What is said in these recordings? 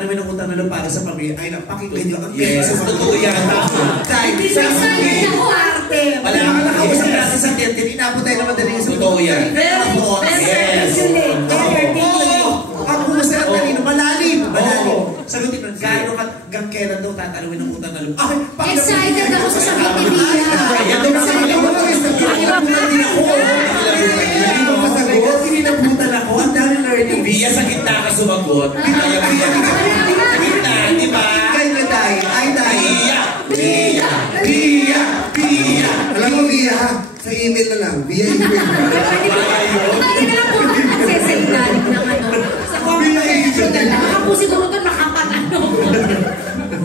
tatanawin ng utang na loob para sa pamilya. Ay, napakinggan nyo. Yes, totoo yan. Dahil sa Excited ako, arte. wala ka nakausap natin sa tiyan. Inabot tayo naman din sa totoo yan. Very articulate. Very articulate. Ang humusay ang kanino, malalim. Sagutin mo, gano'n ka kailan daw tatanawin ng utang na loob? Excited ako sa sagot ni Bia. Yan daw sa kanila mo. Inabutan din ako. Inabutan ako. Ang dami learning. Bia, sa gitna ka sumagot. Kaya Bia, sa gitna, di ba? Kaya na tayo. Ay, tayo. Bia. Alam mo, Bia, ha? Sa email na lang. Bia email. Ay, na ako. Sesaylan ng ano. Sa conversation na lang. Ako siguro ito nakapag-ano.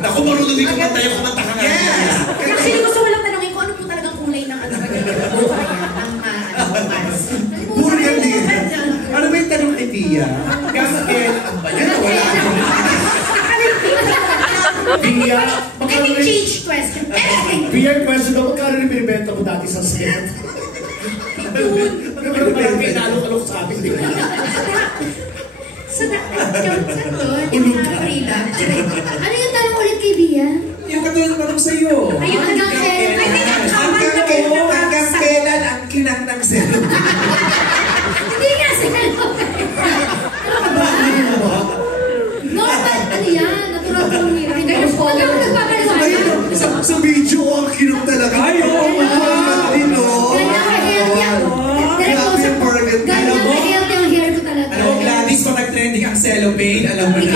Ako marunong din kumanta yung kumanta ka nga. Yes. Actually, gusto ko lang tanongin ko ano po talagang kulay ng ano ba ganyan. Buka yan. Ang mask. Puro yan din. Ano ba yung tanong kay Bia? Gaskel. Ang ba yan? Wala. Bia, Any change question? Anything. Bia, question daw, magkano rin binibenta mo dati sa set? Ano ba yung pinalo-alok sa akin? Sa doon, yung mga freelance. Ano yung tanong ulit kay Bia? Yung katulad ng tanong sa'yo. Ayun, hanggang kailan? I think ang kamal na Hanggang kailan ang kinang ng selo? Hindi nga sila. Ano ka ba? Normal, ano yan? Natural kong hira. Hindi na po. Huwag ako nagpapaliwanag. Sa video, ang kinong talaga. Ay, oo. Ganyan ka-healthy ako. Ganyan ka-healthy ang hair ko talaga. Alam mo, Gladys, kung nag-trending ang cellophane, alam mo na.